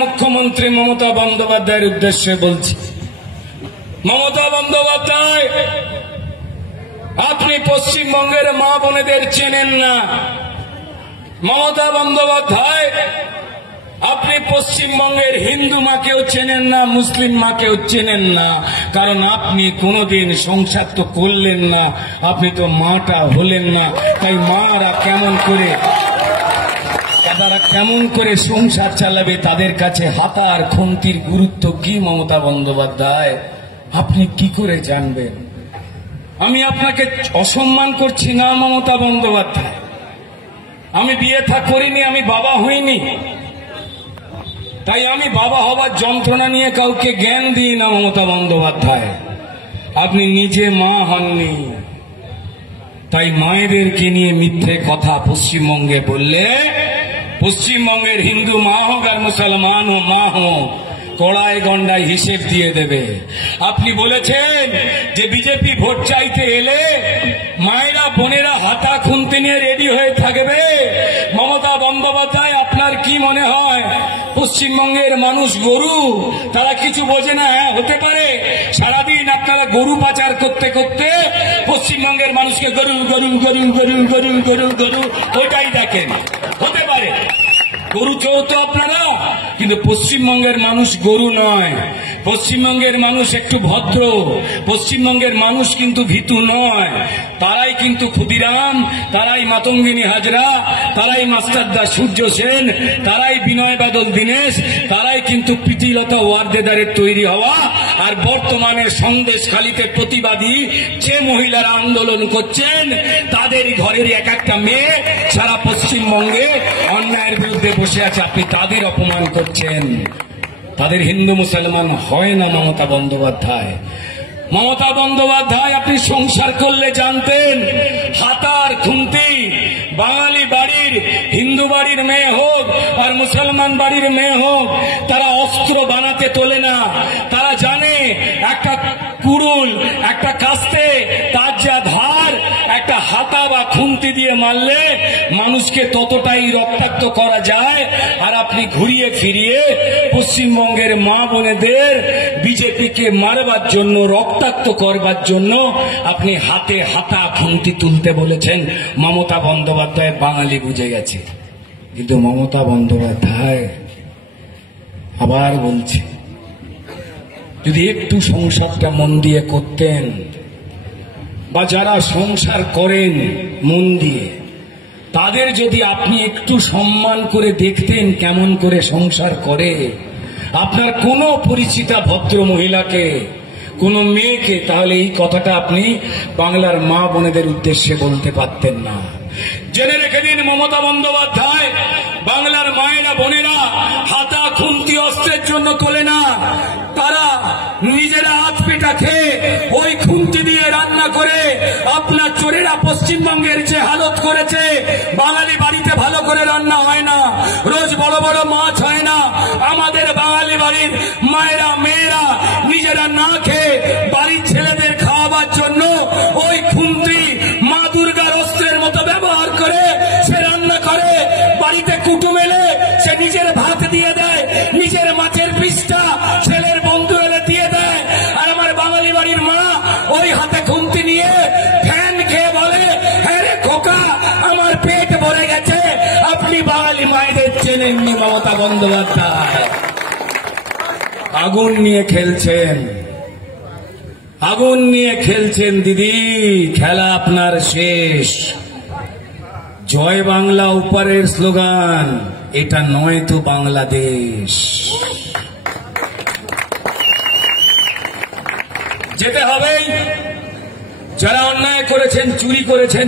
মুখ্যমন্ত্রী মমতা বন্দ্যোপাধ্যায়ের উদ্দেশ্যে বলছি, মমতা বন্দ্যোপাধ্যায়, আপনি পশ্চিমবঙ্গের মা বোনেদের চেনেন না। মমতা বন্দ্যোপাধ্যায়, আপনি পশ্চিমবঙ্গের হিন্দু মাকেও চেনেন না, মুসলিম মাকেও চেনেন না, কারণ আপনি কোনোদিন সংসার তো করলেন না, আপনি তো মাটা হলেন না। তাই মারা কেমন করে সংসার চালাবে, তাদের কাছে হাতা আর খুন্তির গুরুত্ব কি মমতা বন্দ্যোপাধ্যায় আপনি কি করে জানবেন? আমি আপনাকে অসম্মান করছি না মমতা বন্দ্যোপাধ্যায়, আমি বিয়ে থা করিনি, আমি বাবা হইনি, তাই আমি বাবা হবার যন্ত্রণা নিয়ে কাউকে জ্ঞান দিই না মমতা বন্দ্যোপাধ্যায়। আপনি নিজে মা হননি, তাই মায়েদেরকে নিয়ে মিথ্যে কথা পশ্চিমবঙ্গে বললে পশ্চিমবঙ্গের হিন্দু মা হোক আর মুসলমান ও মা হোক, কড়াই গন্ডায় হিসেব দিয়ে দেবে। আপনি বলেছেন যে বিজেপি ভোট চাইতে এলে মায়েরা বোনেরা হাতা খুন্তি নিয়ে রেডি হয়ে থাকবে। মমতা বন্দ্যোপাধ্যায়, আপনার কি মনে হয় পশ্চিমবঙ্গের মানুষ গরু? তারা কিছু বোঝে না? হ্যাঁ, হতে পারে। সারাদিন আপনারা গরু পাচার করতে করতে পশ্চিমবঙ্গের মানুষকে গরু গরু গরু গরু গরু গরু গরু ওটাই দেখেন। হতে পারে গরু কেউ তো আপনারা, কিন্তু পশ্চিমবঙ্গের মানুষ গরু নয়। পশ্চিমবঙ্গের মানুষ একটু ভদ্র, পশ্চিমবঙ্গের মানুষ কিন্তু ভীতু নয়। তারাই কিন্তু ক্ষুদিরাম, তারাই মাতঙ্গিনী হাজরা, তারাই মাস্টারদা সূর্য সেন, তারাই বিনয় বাদল দীনেশ, তারাই কিন্তু প্রীতিলতা ওয়ার্দেদারের তৈরি হওয়া। আর বর্তমানে সন্দেশখালীতে প্রতিবাদী যে মহিলারা আন্দোলন করছেন, তাদের ঘরের এক একটা মেয়ে সারা পশ্চিমবঙ্গে অন্যায়ের বিরুদ্ধে বসে আছে। আপনি তাদের অপমান করছেন। তাদের হিন্দু মুসলমান হয় না মমতা বন্দ্যোপাধ্যায়। মমতা বন্দ্যোপাধ্যায়, আপনি সংসার করলে জানতেন হাতার খুন্তি বাঙালি বাড়ির, হিন্দু বাড়ির মেয়ে হোক আর মুসলমান বাড়ির মেয়ে হোক, তারা অস্ত্র বানাতে তোলে না। তারা জানে একটা কুড়ুল, একটা কাস্তে, তার যা ধার, একটা হাতা বা খুন্তি দিয়ে মারলে মানুষকে ততটাই রক্তাক্ত করা যায়। আর আপনি ঘুরিয়ে ফিরিয়ে পশ্চিমবঙ্গের মা বোনেদের বিজেপিকে মারবার জন্য, রক্তাক্ত করবার জন্য আপনি হাতে হাতা খুন্তি তুলতে বলেছেন। মমতা বন্দ্যোপাধ্যায় বাঙালি বুঝে গেছে, কিন্তু মমতা বন্দ্যোপাধ্যায় আবার বলছে, যদি একটু সংসারটা মন দিয়ে করতেন, বা যারা সংসার করেন মন দিয়ে, তাদের যদি আপনি একটু সম্মান করে দেখতেন কেমন করে সংসার করে, আপনার কোনো পরিচিতা ভদ্র মহিলাকে, কোনো মেয়েকে, তাহলে এই কথাটা আপনি বাংলার মা বোনেদের উদ্দেশ্যে বলতে পারতেন না। জেনে রেখে দিন মমতা বন্দ্যোপাধ্যায়, বাংলার মায়েরা বোনেরা হাতা খুন্তি অস্ত্রের জন্য তোলে না। তারা নিজেরা হাত পেটা খেয়ে ওই খুন্তি দিয়ে রান্না করে আপনার চোরেরা পশ্চিমবঙ্গের যে হালত করেছে, বাঙালি বাড়িতে ভালো করে রান্না হয় না, রোজ বড় বড় মাছ হয় না। আমাদের বাঙালি বাড়ির মায়েরা মেয়েরা নিজেরা না খেয়ে বাড়ির ছেলেদের খাওয়াবার জন্য ওই খুন্তি মা দুর্গার অস্ত্রের মতো ব্যবহার করে সে রান্না করে। বাড়িতে কুটুম এলে সে নিজের ভাত দিয়ে দেয়, নিজের মাছের পিসটা ছেলের বন্ধু এলে দিয়ে দেয়। আর আমার বাঙালি বাড়ির মা ওই হাতে খুন্তি নিয়ে ফ্যান খেয়ে বলে, হ্যাঁ রে খোকা, আমার পেট ভরে গেছে। আপনি বাঙালি মায়েদের চেনেননি মমতা বন্দ্যোপাধ্যায়। আগুন নিয়ে খেলছেন, আগুন নিয়ে খেলছেন দিদি, খেলা আপনার শেষ। জয় বাংলা উপরের স্লোগান, এটা নয় তো বাংলাদেশ। যেতে হবেই। যারা অন্যায় করেছেন, চুরি করেছেন,